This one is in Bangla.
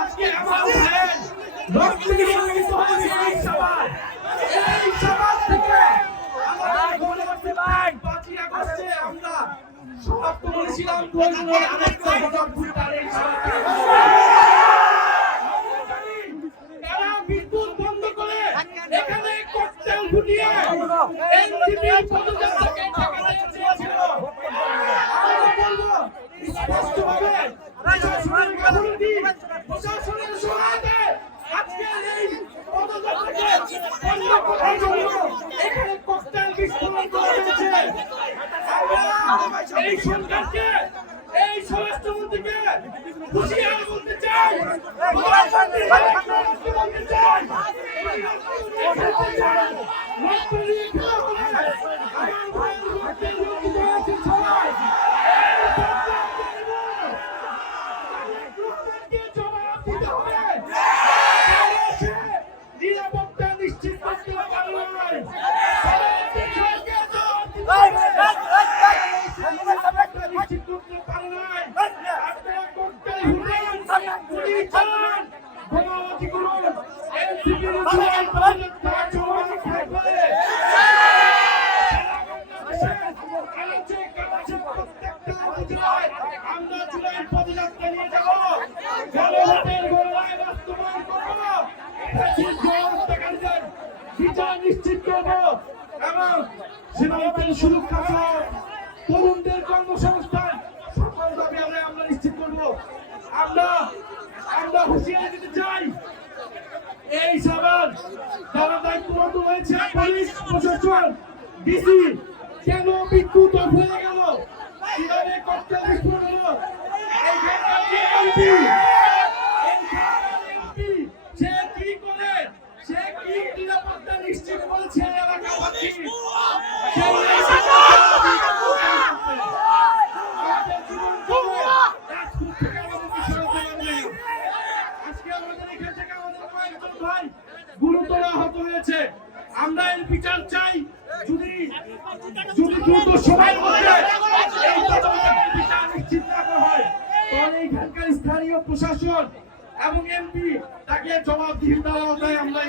আজকে আমাদের লক্ষ্য নির্ধারিত হয়েছে এই সভা থেকে আমাদের গণতন্ত্রের 5ই আগস্টে আমরা সমাপ্ত করেছিলাম প্রয়োজনে আরেকটা ভোটার এই সভাকে এরা বিদ্যুৎ বন্ধ করে এখানে ককটেল ফুটিয়ে এনসিপির পদযাত্রাকে ঠেকাতে চেয়েছিল। আমরা বলবো স্পষ্টভাবে প্রশাসনের গাফিলতি, প্রশাসনের সহায়তায় আজকে এই পদযাত্রাকে বন্ধ করার জন্য এখানে ককটেল বিস্ফোরণ করা হয়েছে। আমরা এই সরকারকে, এই স্বরাষ্ট্রমন্ত্রীকে হুঁশিয়ার করতে চাই, বলতে চাই নিরাপত্তা নিশ্চিত করতে পারবে নিশ্চিত করতে পারে নাই। আপনারা করতে বোমাবাজি করুন, এনসিপির আমরা জুলাই পদযাত্রা নিয়ে যাবো, গণভোটের গণরায় বাস্তবায়ন করবো, বিচার নিশ্চিত করবো এবং সীমান্তের সুরক্ষা সহ তরুণদের কর্মসংস্থান সকল দাবি আমরা নিশ্চিত করবো। আমরা হুঁশিয়ারি দিতে চাই, এই সবার যারা দায়িত্বরত হয়েছে পুলিশ প্রশাসন ডিসি কেন বিদ্যুৎ অফ হয়ে গেল, কিভাবে ককটেল বিস্ফোরণ হলো, এইখানকার যে এমপি সে কি করে, সে কি নিরাপত্তা নিশ্চিত করেছে এলাকাবাসী, গুরুতর আহত হয়েছে। আমরা এর বিচার চাই, যদি দ্রুত সময়ের মধ্যে বিচার নিশ্চিত করা হয় তাহলে এখানকার স্থানীয় প্রশাসন এবং এমপি তাকে জবাবদিহিতার আওতায় আমরা